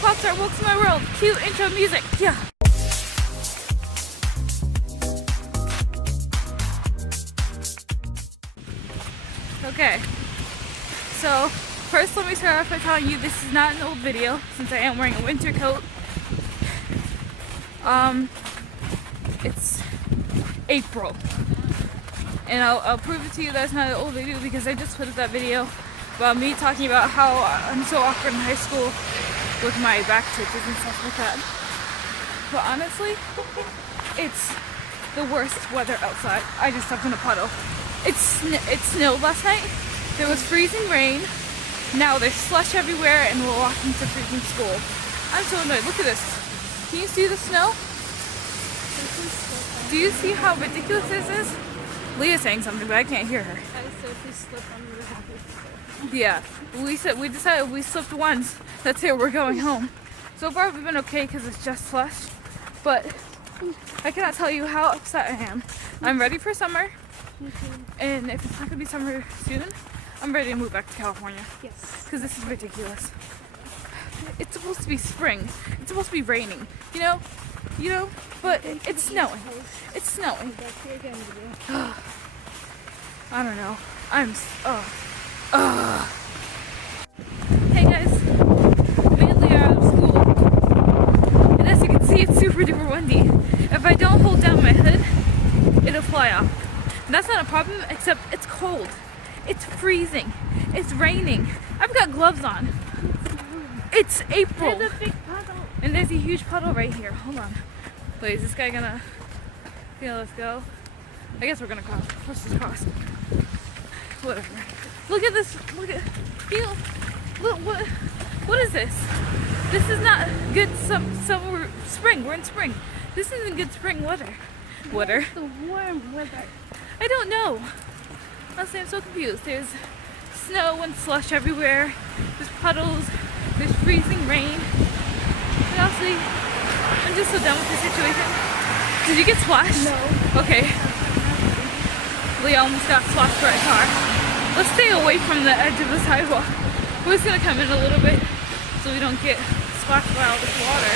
pop star, welcome to my world. Cue intro music. Yeah. Okay. So first, let me start off by telling you this is not an old video since I am wearing a winter coat. It's April, and I'll prove it to you that it's not an old video because I just put up that video about me talking about how I'm so awkward in high school with my back stitches and stuff like that. But honestly, it's the worst weather outside. I just stepped in a puddle. It snowed last night. There was freezing rain. Now there's slush everywhere, and we're walking to freezing school. I'm so annoyed. Look at this. Can you see the snow? Do you see how ridiculous this is? Leah's saying something, but I can't hear her. I said if we slip, I'm really happy. Yeah, we decided we slipped once. That's it. We're going home. So far, we've been okay because it's just slush. But I cannot tell you how upset I am. I'm ready for summer, and if it's not gonna be summer soon, I'm ready to move back to California. Yes. Because this is ridiculous. It's supposed to be spring. It's supposed to be raining. You know, but it's snowing. It's snowing. I don't know. Hey guys, me and Leah are out of school, and as you can see, it's super duper windy. If I don't hold down my hood, it'll fly off. And that's not a problem, except it's cold. It's freezing. It's raining. I've got gloves on. It's April. There's a big puddle. And there's a huge puddle right here. Hold on. Wait, is this guy gonna... Yeah, let's go. I guess we're gonna cross. Let's just cross. Whatever. Look at this. Look at... Look, what is this? This is not good summer... Spring. We're in spring. This isn't good spring weather. What's the warm weather? I don't know. Honestly, I'm so confused. There's snow and slush everywhere. There's puddles. There's freezing rain. And honestly, I'm just so done with the situation. Did you get splashed? No. Okay. Leah almost got splashed by a car. Let's stay away from the edge of the sidewalk. We're just gonna come in a little bit so we don't get splashed by all this water.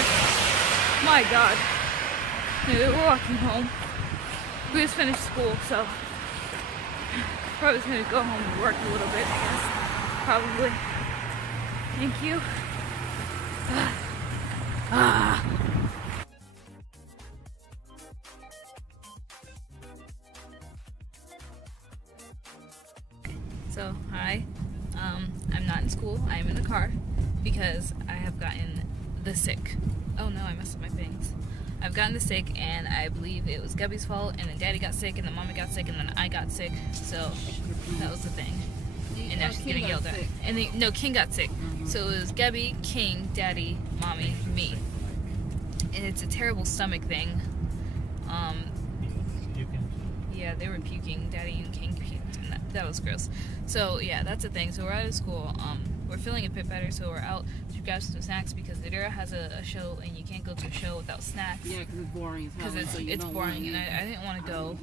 My God. Anyway, we're walking home. We just finished school, so probably just gonna go home and work a little bit, I guess. Probably. Thank you. So, hi. I'm not in school. I am in the car because I have gotten the sick. Oh no, I messed up my things. I've gotten the sick, and I believe it was Gabby's fault, and then Daddy got sick, and then Mommy got sick, and then I got sick. So that was the thing. And now she's getting yelled at. And then, no, King got sick. So it was Gabby, King, Daddy, Mommy, me. And it's a terrible stomach thing. Yeah, they were puking. Daddy and King puked, and that was gross. So yeah, that's the thing. So we're out of school. We're feeling a bit better, so we're out to grab some snacks because Nadira has a show, and you can't go to a show without snacks. Yeah, because it's boring. Because it's boring, and I didn't want to go.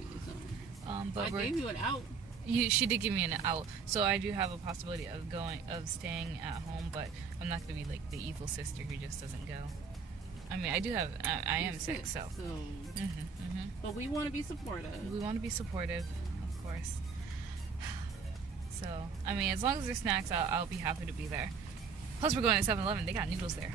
But I gave you an out. She did give me an out, so I do have a possibility of staying at home, but I'm not gonna be like the evil sister who just doesn't go. I mean, I am sick, so. But we want to be supportive. We want to be supportive, of course. So, I mean, as long as there's snacks, I'll be happy to be there. Plus, we're going to 7-Eleven. They got noodles there.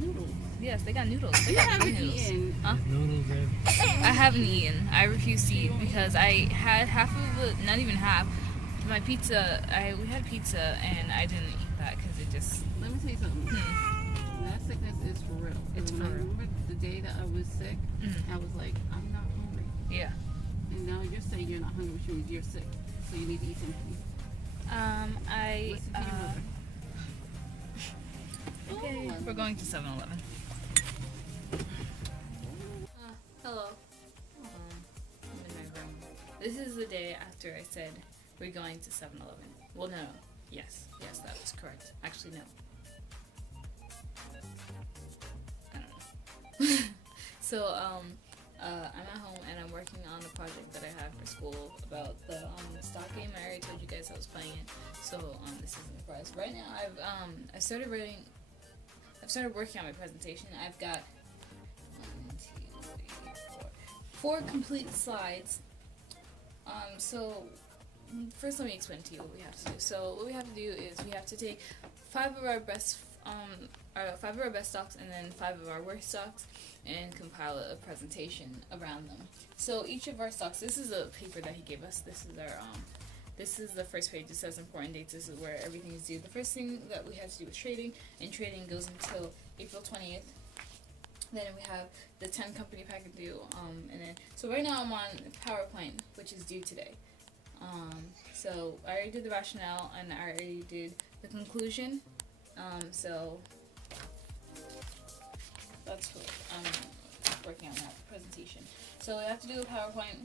Noodles. Yes, they got noodles. They You got haven't noodles. eaten. Huh? Noodles there. I haven't eaten. I refuse to eat because I had half of it, not even half. My pizza, we had pizza, and I didn't eat that because it just... Let me tell you something. That sickness is for real. It's for I real. remember the day that I was sick, I was like, I'm not hungry. Yeah. And now you're saying you're not hungry, which means you're sick. So you need to eat something. Listen to your mother. Okay, we're going to 7-Eleven. Hello. I'm in my room. This is the day after I said we're going to 7-Eleven. Well, no. Yes, that was correct. Actually, no. I don't know. So, I'm at home and I'm working on a project that I have for school about the stock game. I already told you guys I was playing it, so this isn't a surprise. Right now, I started writing I've started working on my presentation. I've got 4 complete slides. So first let me explain to you what we have to do. So what we have to do is we have to take 5 of our best 5 of our best stocks and then 5 of our worst stocks and compile a presentation around them. So each of our stocks, this is a paper that he gave us. This is our this is the first page. It says important dates. This is where everything is due. The first thing that we have to do is trading, and trading goes until April 20th. Then we have the 10 company packet due, and then so right now I'm on PowerPoint, which is due today. So I already did the rationale and I already did the conclusion. So that's what I'm working on, that presentation. So we have to do a PowerPoint.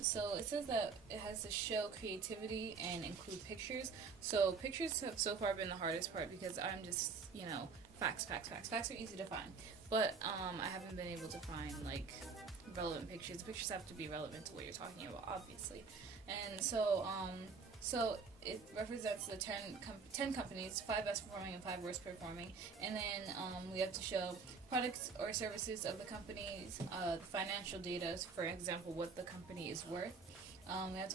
So it says that it has to show creativity and include pictures. So pictures have so far been the hardest part because I'm just, you know, facts. Facts are easy to find. But I haven't been able to find like relevant pictures. The pictures have to be relevant to what you're talking about, obviously. And so so it represents the 10 companies, 5 best performing and 5 worst performing. And then we have to show products or services of the companies, the financial data, for example, what the company is worth. We have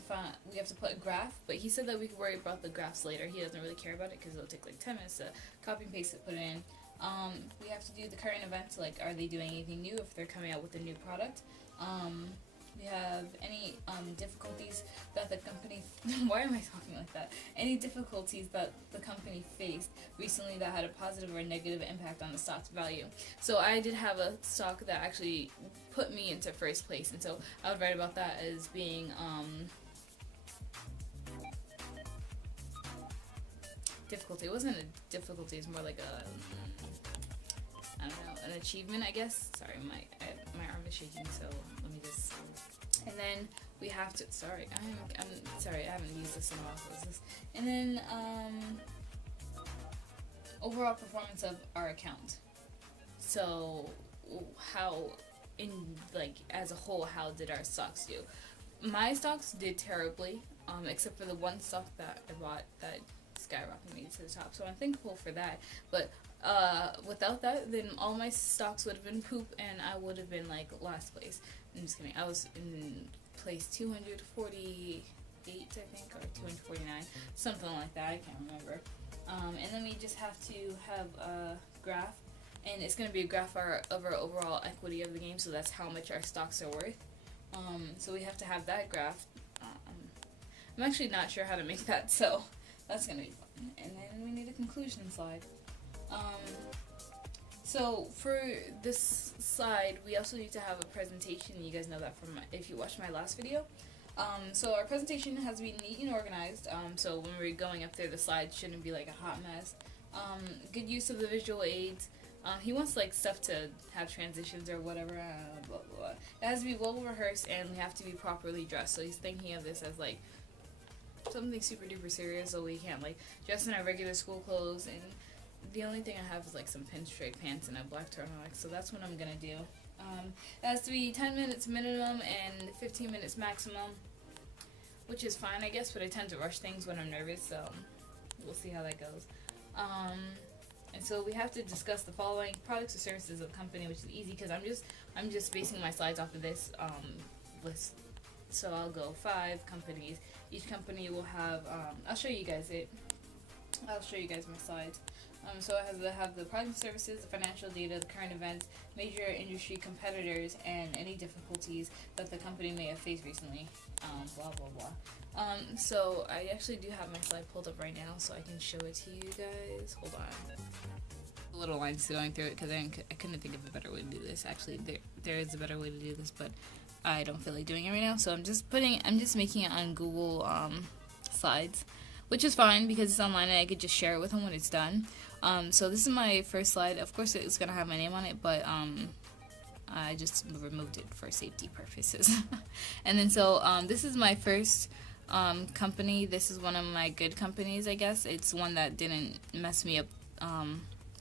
to put a graph, but he said that we could worry about the graphs later. He doesn't really care about it because it'll take like 10 minutes to copy and paste it, put it in. We have to do the current events, like are they doing anything new if they're coming out with a new product. We have any difficulties that the company why am I talking like that? Any difficulties that the company faced recently that had a positive or negative impact on the stock's value. So I did have a stock that actually put me into first place, and so I would write about that as being difficulty. It wasn't a difficulty, it's more like a, I don't know, an achievement, I guess. Sorry, my arm is shaking, so let me just. And then we have to. Sorry, I'm sorry. I haven't used this in a while. So this. And then overall performance of our account. So how, in like as a whole, how did our stocks do? My stocks did terribly, except for the one stock that I bought that skyrocketed me to the top. So I'm thankful for that. But without that, then all my stocks would have been poop, and I would have been like last place. I'm just kidding. I was in place 248, I think, or 249, something like that. I can't remember. And then we just have to have a graph, and it's going to be a graph of our overall equity of the game. So that's how much our stocks are worth. So we have to have that graph. I'm actually not sure how to make that, so that's going to be fun. And then we need a conclusion slide. So for this slide, we also need to have a presentation. You guys know that from if you watched my last video. So our presentation has to be neat and organized. So when we're going up there, the slides shouldn't be like a hot mess. Good use of the visual aids. He wants like stuff to have transitions or whatever. Blah, blah, blah. It has to be well rehearsed, and we have to be properly dressed. So he's thinking of this as like something super duper serious, so we can't like dress in our regular school clothes. And the only thing I have is like some pinstripe pants and a black turtleneck, so that's what I'm gonna do. It has to be 10 minutes minimum and 15 minutes maximum, which is fine, I guess, but I tend to rush things when I'm nervous, so we'll see how that goes. And so we have to discuss the following products or services of the company, which is easy because I'm just basing my slides off of this list. So I'll go 5 companies. Each company will have. I'll show you guys it. I'll show you guys my slides. So it has to have the product and services, the financial data, the current events, major industry competitors, and any difficulties that the company may have faced recently. Blah blah blah. So I actually do have my slide pulled up right now, so I can show it to you guys. Hold on. A little lines going through it because I couldn't think of a better way to do this. Actually, there is a better way to do this, but I don't feel like doing it right now. So I'm just making it on Google Slides, which is fine because it's online and I could just share it with them when it's done. So this is my first slide. Of course, it's gonna have my name on it, but I just removed it for safety purposes. And then so this is my first company. This is one of my good companies, I guess. It's one that didn't mess me up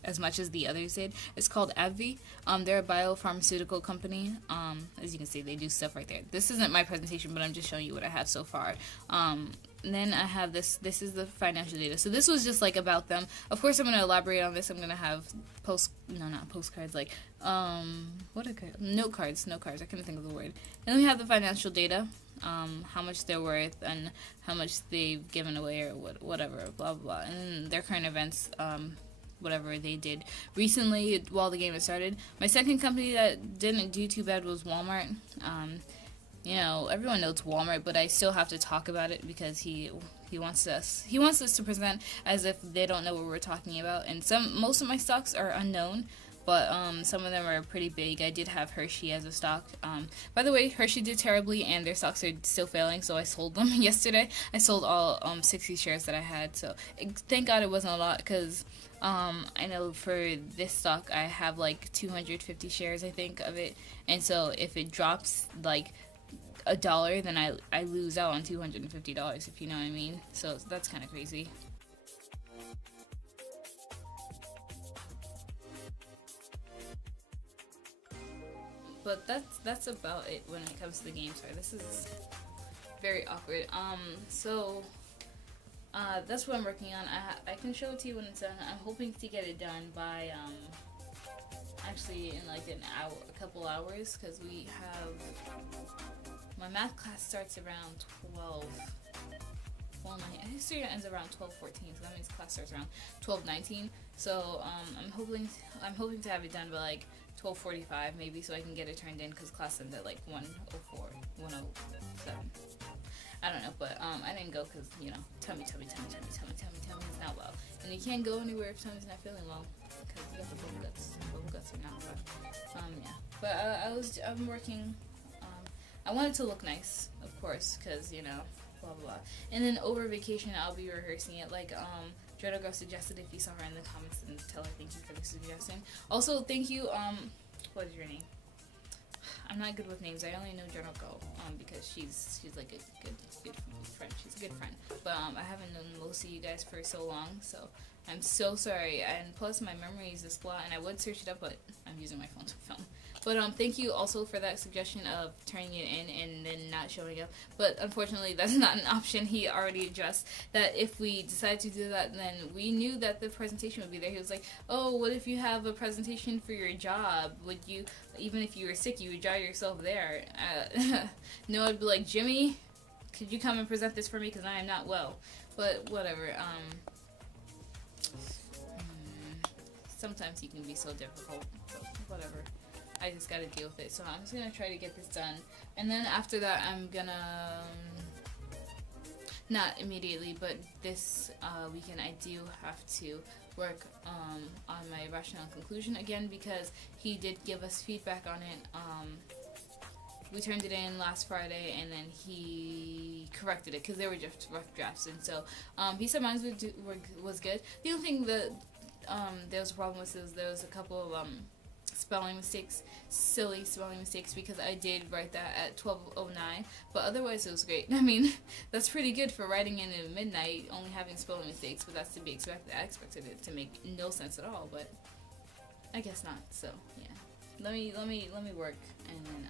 as much as the others did. It's called AbbVie. They're a biopharmaceutical company. As you can see, they do stuff right there. This isn't my presentation, but I'm just showing you what I have so far. then I have this. This is the financial data. So this was just like about them. Of course, I'm gonna elaborate on this. I'm gonna have not postcards. Like what are note cards? Note cards. I couldn't think of the word. And then we have the financial data. How much they're worth and how much they've given away or whatever. Blah blah blah. And then their current events. Whatever they did recently while the game had started. My second company that didn't do too bad was Walmart. You know, everyone knows Walmart, but I still have to talk about it because he wants us to present as if they don't know what we're talking about. And most of my stocks are unknown, but some of them are pretty big. I did have Hershey as a stock. By the way, Hershey did terribly, and their stocks are still failing, so I sold them yesterday. I sold all 60 shares that I had, so thank God it wasn't a lot, because I know for this stock I have like 250 shares, I think, of it, and so if it drops like $1, then I lose out on $250, if you know what I mean. So that's kind of crazy. But that's about it when it comes to the game. Sorry, this is very awkward. That's what I'm working on. I can show it to you when it's done. I'm hoping to get it done by actually in like a couple hours, because we have my math class starts around 12. Well, my history ends around 12:14, so that means class starts around 12:19. So I'm hoping to have it done by like 12:45 maybe, so I can get it turned in, because class ends at like 1:04, 1:07. I don't know, but I didn't go because, you know, tummy is not well, and you can't go anywhere if tummy's not feeling well, because you got the bubble guts. Bubble guts are not fun. Yeah. But I'm working. I want it to look nice, of course, because, you know, blah blah blah. And then over vacation, I'll be rehearsing it. Like Jodo Girl suggested, if you saw her in the comments, and tell her thank you for the suggestion. Also, thank you. What is your name? I'm not good with names. I only know Jodo Girl because she's like a good friend. She's a good friend. But I haven't known most of you guys for so long, so I'm so sorry. And plus, my memory is this flat, and I would search it up, but I'm using my phone to film. But thank you also for that suggestion of turning it in and then not showing up. But unfortunately, that's not an option. He already addressed that if we decide to do that, then we knew that the presentation would be there. He was like, oh, what if you have a presentation for your job? Would you, even if you were sick, you would drive yourself there? No, I'd be like, Jimmy, could you come and present this for me, because I am not well. But whatever. Sometimes he can be so difficult. But whatever. I just gotta deal with it. So I'm just gonna try to get this done, and then after that I'm gonna not immediately, but this weekend I do have to work on my rational conclusion again, because he did give us feedback on it. We turned it in last Friday, and then he corrected it because they were just rough drafts, and so he said mine was good. The only thing that there was a problem with is there was a couple of spelling mistakes, silly spelling mistakes, because I did write that at 12:09, but otherwise it was great. I mean, that's pretty good for writing in at midnight, only having spelling mistakes, but that's to be expected. I expected it to make no sense at all, but I guess not. So yeah, let me work, and then